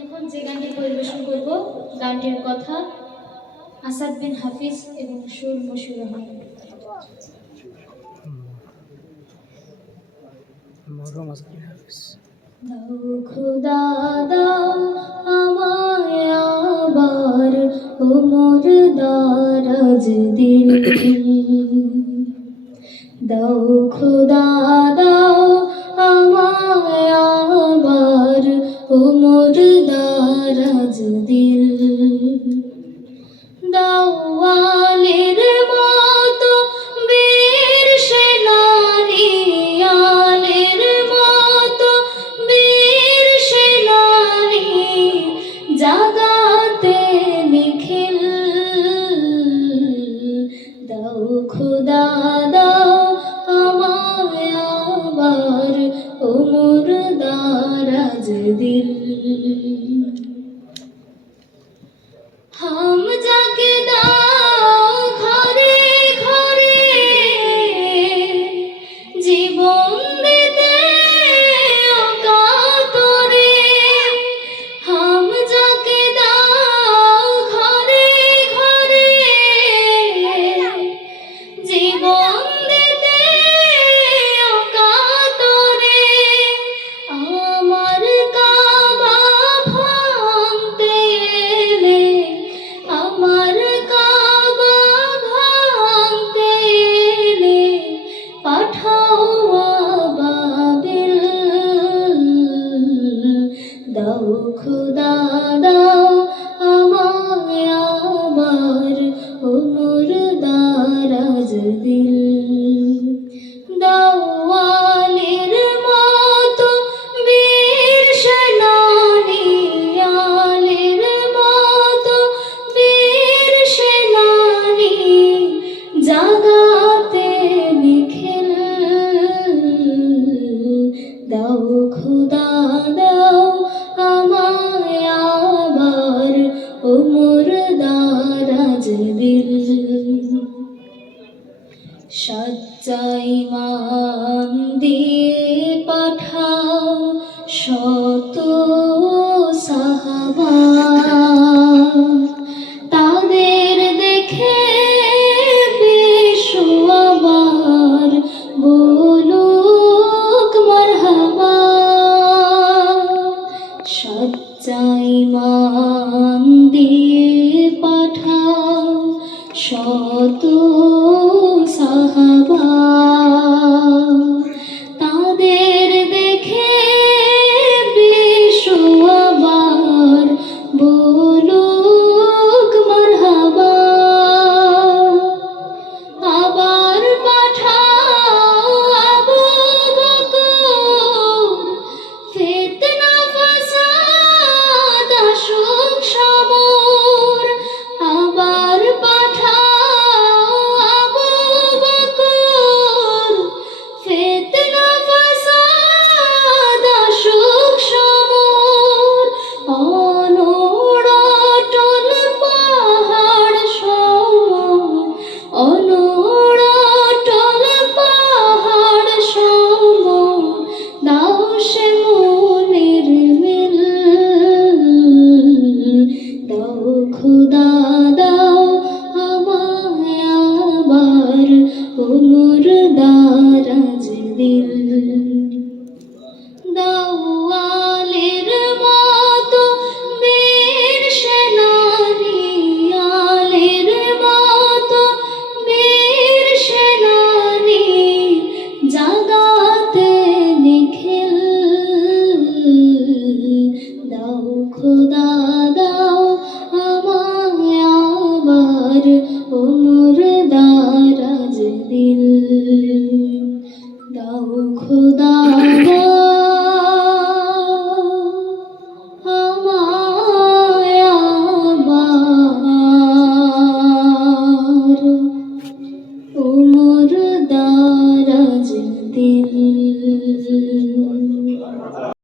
এখন যে গানটি পরিবেশন করব গানটির কথা আসাদ বিন হাফিজ এবং সুর মশিউর রহমান। দাও খোদা দাও আমায় আবার ও মোর দারাজ দিল, দাও খোদা দাও আমায় আবার ও মোর দারাজ দিল, দাওয়ালের মতো বীর সেনানী, আলের মতো বীর সেনানী, জাগাতে নিখিল, দাও খোদা দাও আমায় আবার ও মোর দারাজ দিল। हम जाके दाओ घरे घरे जीवन दिते अकातरे, हम जाके दाओ घरे घरे जीवन दिते अकातरे, আমার কাবা ভাঙতে এলে, আমার কাবা ভাঙতে এলে পাঠাও আবাবিল, দাও খোদা দাও আমায় আবার ও মোর দারাজ দিল, দাওয়ালের মতো বীর সেনানী, আলের মতো বীর সেনানী, জাগাতে নিখিল, দাও খোদা দাও আমায় আবার ও মোর দারাজ দিল, সচ্চাই মান দিয়ে পাঠাও শত সাহাবা, তাদের দেখে বিশ্ব আবার বলুক মারহাবা, সচ্চাই মান দিয়ে পাঠাও শত